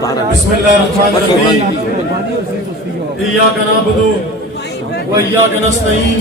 بسم اللہ الرحمن الرحیم ایاک نعبد و ایاک نستعین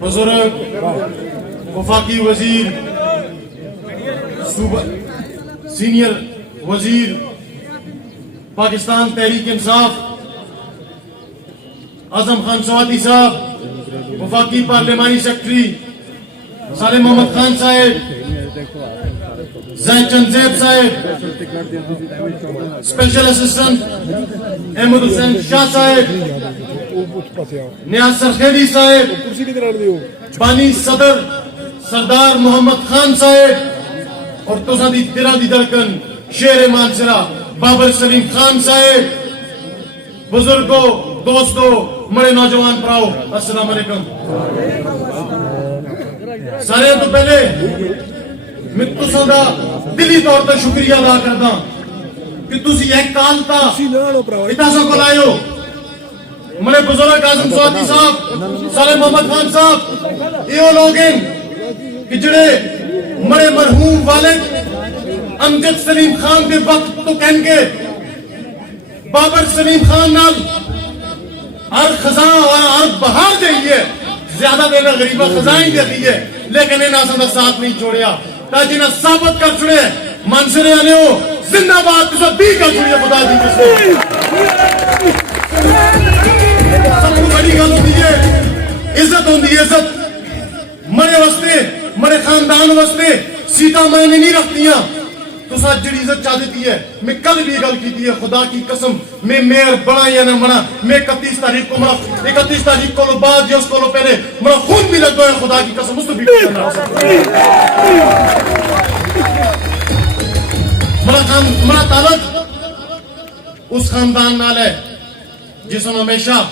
بزرگ وفاقی وزیر سینئر وزیر پاکستان تحریک انصاف اعظم خان سوادی صاحب، وفاقی پارلیمانی سیکرٹری صالح محمد خان صاحب، زید چند زیب صاحب، اسپیشل اسسٹنٹ احمد حسین شاہ صاحب، نیاز سرخیری صاحب، بانی صدر سردار محمد خان صاحب اور توسا دی تیرا دی دھڑکن شیر مانسرا بابر سلیم خان صاحب، بزرگوں، دوستوں، بڑے نوجوان پراؤ، السلام علیکم۔ سارے تو پہلے میں تساں دا دلی طور تے شکریہ ادا کردا کہ تسی ایک کال تا اتاسا کو لائے ہو۔ بڑے بزرگ اعظم سوادی صاحب، صالح محمد خان صاحب، یہ لوگ ہیں کہ جڑے بڑے مرحوم والد امجد سلیم خان کے وقت تو کہن کے بابر سلیم خان نال ہر خزاں اور ہر بہار جائیے زیادہ دینا غریبہ خزائیں دیتی ہے، لیکن انہاں سندہ ساتھ نہیں چھوڑیا تاکہ انہاں ثابت کر چھوڑے منصرے آنے ہو زندہ بات کسا بھی کر چھوڑیا خدا دی کسے سب کو بڑی گل ہوتی ہے، عزت ہوتی ہے، عزت مرے وستے مرے خاندان وستے سیٹا میں نہیں رکھتیاں تو ساتھ جڑی عزت چاہ دیتی ہے۔ میں کل بھی گل کی ہے، خدا کی قسم میں میر بڑا یا نہ بڑا، میں 31 تاریخ کو مرا 31 تاریخ کو لو بعد یا اس کو لو پہلے مرا خون بھی لگ گیا ہے، خدا کی قسم اس تو بھی کرنا مرا تعلق اس خاندان نال ہے جس نے ہمیشہ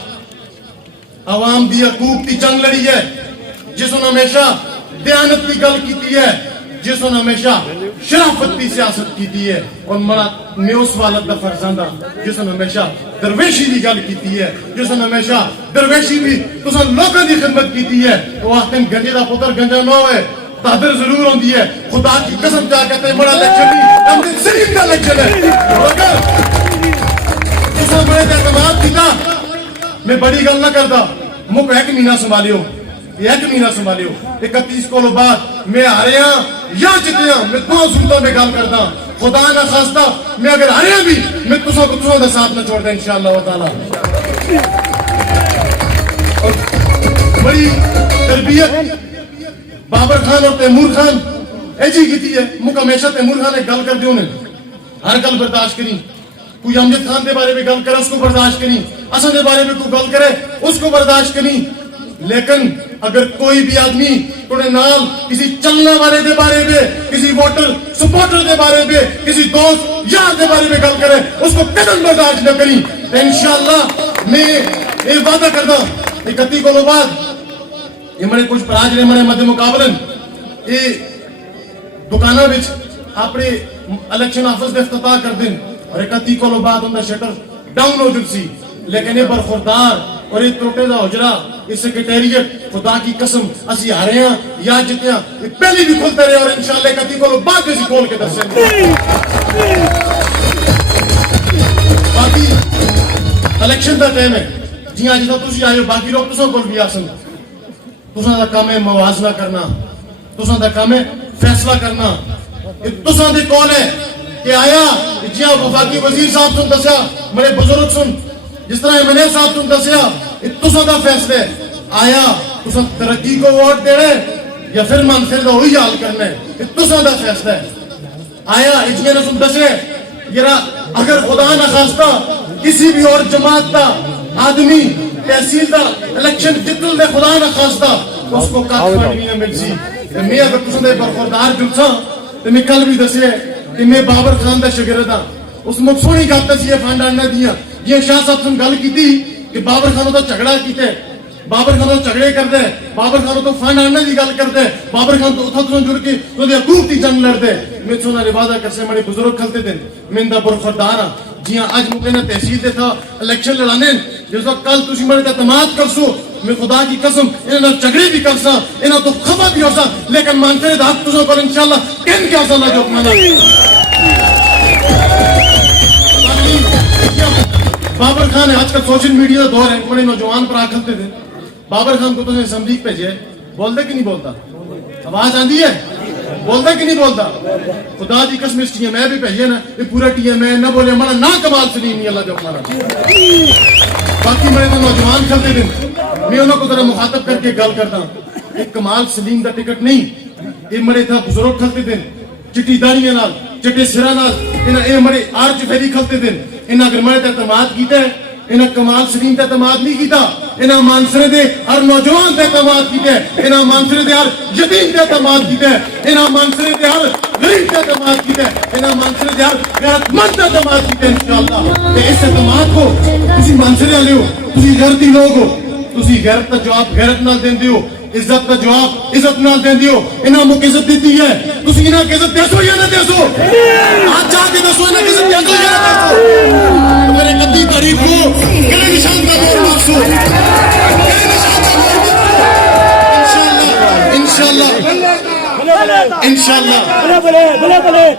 عوام دی حقوق کی جنگ لڑی ہے، جس نے ہمیشہ دیانت کی گل کی ہے، جس نے ہمیشہ شرافت کی سیاست کی ہے، اور میں اس والد دا فرزندہ جس نے ہمیشہ درویشی کی گل کی ہے، جس نے ہمیشہ درویشی بھی تساں لوگوں کی خدمت کی ہے۔ وہ آختے ہیں گنجے دا پتر گنجا نہ ہوئے، تحدر ضرور ہوندی ہے، خدا کی قسم کیا کہتے ہیں بڑا لیکچر بھی امجد سلیم کا لیکچر ہے، اگر تساں بڑے اعتماد کیتا میں بڑی گل نہ کرتا مک ایک مہینہ سنبھالیو، ایک مہینہ سنبھالیو، 31 کو بعد میں ہاریا یا جتیا میں دو صورتوں میں گل کرتا، خدا نہ خواستہ میں اگر ہاریا بھی میں تساں کو تساں دا ساتھ نہ چھوڑ دیں انشاءاللہ تعالی۔ اور بڑی تربیت بابر خان اور تیمور خان ایجی کی ہے، مک ہمیشہ تیمور خان ایک گل کر دیوں نے ہر گل برداشت کریں، کوئی امجد خان دے بارے میں گل کرے اس کو برداشت کریں، اساں دے بارے میں کوئی گل کرے اس کو برداشت کریں، لیکن اگر کوئی بھی آدمی توڑے نال کسی چلنے والے دے بارے میں، کسی ووٹر سپورٹر دے بارے میں، کسی دوست یار دے بارے میں گل کرے اس کو قدم برداشت نہ کریں، تو انشاءاللہ میں یہ وعدہ کرتا 31 کو بعد یہ مرے کچھ پراج رہے مرے مدد مقابلن یہ دکانہ بچ اپنے الیکشن آفس دے افتتاح کر دیں اور 31 کو بعد ان دا شٹر ڈاؤن ہو جلسی، لیکن یہ برخوردار اور یہ ٹوٹے دا حجرہ اس سیکریٹریٹ خدا کی قسم اسی ہارے ہیں یا جتے ہیں یہ پہلی بھی کھولتے رہے اور انشاءاللہ 31 کو بعد میں کھول کے درسیں باقی الیکشن دا ٹائم ہے جی آج تا تسی آئے ہو، باقی لوگ تساں کول بھی آسن، تساں دا کام ہے موازنہ کرنا، تساں دا کام ہے فیصلہ کرنا، تساں دے کون ہے کہ آیا جی وفاقی وزیر صاحب سن دسیا بڑے بزرگ سن جس طرح ایمنیل صاحب تم دسیا تساں دا فیصلہ ہے، آیا تساں ترقی کو ووٹ دے رہے یا پھر منصر دا ہوئی حال کرنا ہے، تساں دا فیصلہ ہے، آیا اجیاں نے تم دسے یرا اگر خدا نہ خواستہ کسی بھی اور جماعت دا آدمی تحصیل دا الیکشن جتل دے خدا نہ خواستہ اس کو کاٹ پھڑنی نہ مل سی، میں اگر تساں دے برخوردار جلساں تو میں کل بھی دسے کہ میں بابر خان دا شاگرد ہاں، اس مقصونی کہتا سی یہ فانڈ آنا دیا یہ شاہ صاحب تم گل کی تھی کہ بابر خانوں تو جھگڑا کیتے، بابر خانوں تو جھگڑے کرتے، بابر خانوں تو فنڈ آنے کی گل کرتے، بابر خان تو اتھا جڑ کے تو دے حقوق کی جنگ لڑتے، میں سونا روادہ کرسے مڑے بزرگ کھلتے تھے، میں اندہ برخوردار ہاں، جی ہاں آج مکہ نے تحصیل دے تھا الیکشن لڑانے، جس وقت کل تسی مڑے اعتماد کرسو، میں خدا کی قسم انہاں جھگڑے بھی کرسا، انہاں تو خفا بھی ہوسا، لیکن مانتے دا حق تسوں پر انشاءاللہ کن کیا سا اللہ جو اپنا بابر خان ہے, آج کل سوشل میڈیا کا دور ہے, بڑے نوجوان پر آکھلتے تھے بابر خان کو تو اسمبلی بھیجے, بولتا کہ نہیں بولتا, آواز آندی ہے, بولتا کہ نہیں بولتا, خدا دی قسم اس ٹی ایم اے بھی بھیجے نا, یہ پورا ٹی ایم اے نہ بولے ہمارا نا کمال سلیم نہیں اللہ جو ہمارا. باقی میرے تو نوجوان کھلتے دن میں انہوں کو ذرا مخاطب کر کے گل کرتا ہوں, ایک کمال سلیم دا ٹکٹ نہیں, یہ مرے تھا بزرگ کھلتے دن چٹی داڑیاں نال چٹے سرا نال, انہاں اے مرے آرچ فیری کھلتے دن, انہاں اگر مرے تے اعتماد کیتا ہے, انہاں کمال سلیم تے اعتماد نہیں کیتا, انہاں مانسرے دے ہر نوجوان تے اعتماد کیتا ہے, انہاں مانسرے دے ہر یتیم تے اعتماد کیتا ہے, انہاں مانسرے دے ہر غریب تے اعتماد کیتا ہے, انہاں مانسرے دے ہر غیرت مند تے اعتماد کیتا ہے انشاءاللہ. تے اس اعتماد کو تسی مانسرے والے ہو, تسی غیرتی لوگ ہو, تسی غیرت دا جواب غیرت نال دیندے ہو, عزت کا جواب عزت نال دیندے ہو, انہاں مو عزت دیتی ہے, تسی انہاں کی عزت دیسو یا نہ دیسو, آج جا کے دسو انہاں کی عزت دیسو یا نہ دیسو. میرے قدی تاریخ کو گلے نشان کا دور مقصود, گلے نشان کا دور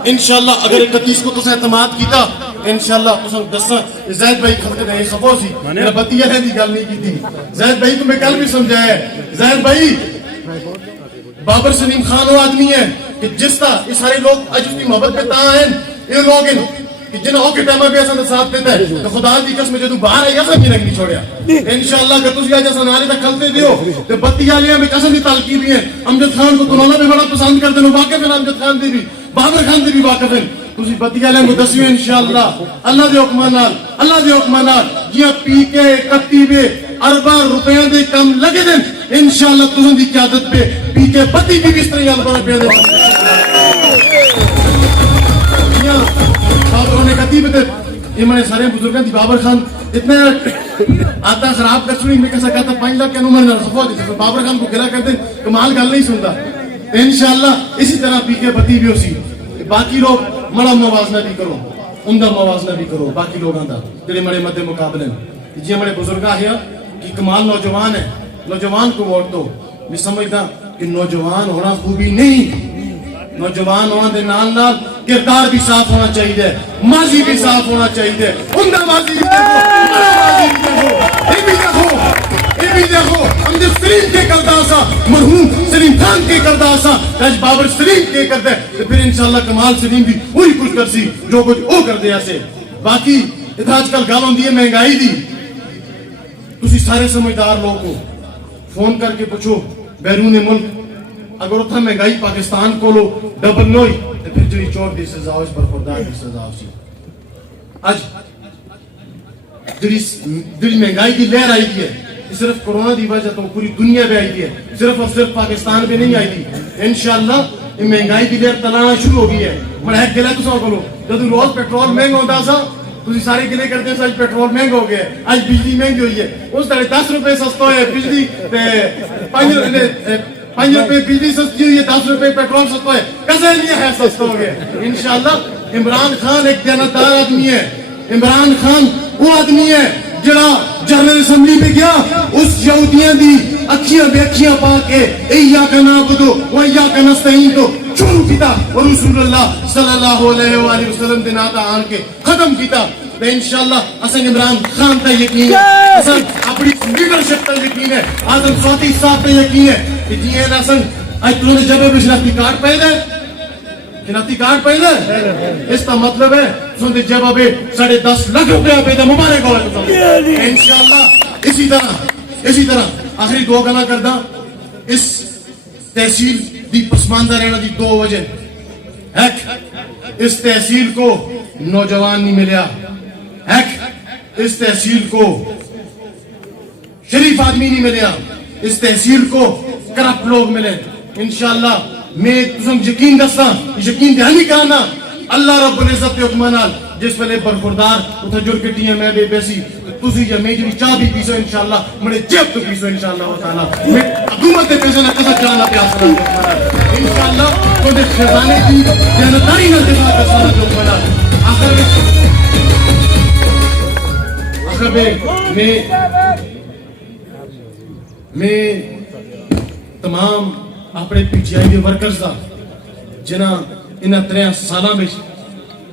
انشاءاللہ اگر 31 کو تسا اعتماد کیتا انشاءاللہ تسا دساں. زید بھائی کھلتے رہے خفو سی, میرا بتیا ہے دی گل نہیں کی تھی, زید بھائی کو میں کل بھی سمجھایا ہے, زید بھائی بابر سلیم خان وہ آدمی ہے کہ جس طرح یہ سارے لوگ اج کی محبت پہ تا ہیں, یہ لوگ ہیں کہ جنہوں اوکے ٹائمہ بھی ایسا ساتھ دیتا ہے, تو خدا دی قسم جدو باہر ہے ایسا بھی نہیں چھوڑیا انشاءاللہ. اگر تسی آج ایسا نالے تک کھلتے دیو تو بتی آلیاں میں قسم دی تعلقی بھی ہیں, امجد خان کو تنولا بھی بڑا پسند کرتے ہیں, واقف ہیں امجد خان دی بھی, بابر خان دی بھی واقف ہیں, تسی بتی آلیاں کو دسیو انشاءاللہ اللہ دے حکمانال, اللہ دے حکمانال جیاں پی کے کتی بے اربا روپیاں دے کم لگے دیں انشاءاللہ تسن دی قیادت پہ پی کے بتی بھی اس طرح اربا روپیاں دے بابروں نے کتی بے یہ میں سارے بزرگاں دی بابر خان اتنا آتا خراب کر سنی, میں کیسا کہتا 5 لاکھ کے نمبر نہ خفا دیتا, بابر خان کو گلا کرتے کمال گل نہیں سنتا. انشاءاللہ اسی طرح پی کے بتی بھی ہوسی, باقی لوگ مڑا موازنہ بھی کرو, ان دا موازنہ بھی کرو باقی لوگاں دا جڑے مڑے مد مقابلے جی ہمارے بزرگ آیا کہ کمال نوجوان ہے, نوجوان کو ووٹ دو. میں سمجھتا کہ نوجوان ہونا خوبی نہیں, نوجوان ہونا دے نال نال کردار بھی صاف ہونا چاہیے, ماضی بھی صاف ہونا چاہیے, ان دا ماضی بھی دیکھو, ہمارا ماضی بھی دیکھو, یہ بھی دیکھو, یہ بھی دیکھو. ہم جب سلیم کے کردار سا مرحوم سلیم خان کے کردار سا آج بابر سلیم کے کرتے ہیں, تو پھر انشاءاللہ کمال سلیم بھی وہی کچھ کر سی جو کچھ وہ کر دیا سے. باقی اتنا آج کل گالوں دی مہنگائی دی, تسی سارے سمجھدار لوگ کو فون کر کے پوچھو بیرون ملک اگر اتنا مہنگائی پاکستان کو لو ڈبل نوئی تو پھر جڑی چور دی سزا اس پر خوددار دی سزا سی. آج جڑی مہنگائی کی لہر آئی ہے صرف کرونا دی وجہ تو پوری دنیا پہ آئی ہے, صرف اور صرف پاکستان پہ نہیں آئی تھی. انشاءاللہ یہ مہنگائی کی لہر تلانا شروع ہو گئی ہے. میں ایک گلہ تو سو کرو جب روز پیٹرول مہنگا ہوتا سا تھی سارے گلے کرتے ہیں, آج پیٹرول مہنگا ہو گیا, آج بجلی مہنگی ہوئی ہے, اس طرح 10 روپے سستا ہے بجلی, 5 روپے بجلی سستی ہوئی ہے, 10 روپے پیٹرول سستا ہے, کسے لیے ہے سستا ہو گیا. انشاءاللہ عمران خان ایک دیانتدار آدمی ہے, عمران خان وہ آدمی ہے جڑا جنرل اسمبلی پہ گیا اس یہودیاں دی اکھیاں بے اکھیاں پا کے ایاک نعبدو و ایاک نستعین تو شروع کیتا اور رسول اللہ صلی اللہ علیہ وآلہ وسلم دے ناتا آن کے ختم کیتا. تو انشاءاللہ اسن عمران خان تا یقین ہے, اسن اپنی لیڈرشپ تا یقین ہے, آزم سوتی صاحب تا یقین ہے کہ جی ہیں اسن آج تنہوں نے جب شناختی کارڈ پہ دے, شناختی کارڈ پہ دے, اس کا مطلب ہے سن دے جب ابھی 10.5 لاکھ روپیہ پہ دے مبارک ہو رہے. انشاءاللہ اسی طرح آخری دعا گنا کردہ اس تحصیل دی پسماندہ رہنا دی 2 وجہ. ایک اس تحصیل کو نوجوان نہیں ملیا, ایک اس تحصیل کو شریف آدمی نہیں ملیا, اس تحصیل کو کرپٹ لوگ ملے. انشاءاللہ میں تسم یقین دستا, یقین دہانی کہنا اللہ رب العزت کے حکمانال جس ویلے برخوردار اتھا جڑ کے ٹی ایم اے بے بیسی تسی یا میں جڑی چاہ بھی پیسو انشاءاللہ مڑے جیب تو پیسو انشاءاللہ تعالی میں حکومت دے پیسے نہ کسا چلانا پیاس کرنا انشاءاللہ تو دے خزانے کی جانتاری نہ دفاع کرنا جو بنا. آخر میں تمام اپنے پی ٹی آئی کے ورکرز دا جنہاں انہاں 3 سالاں میں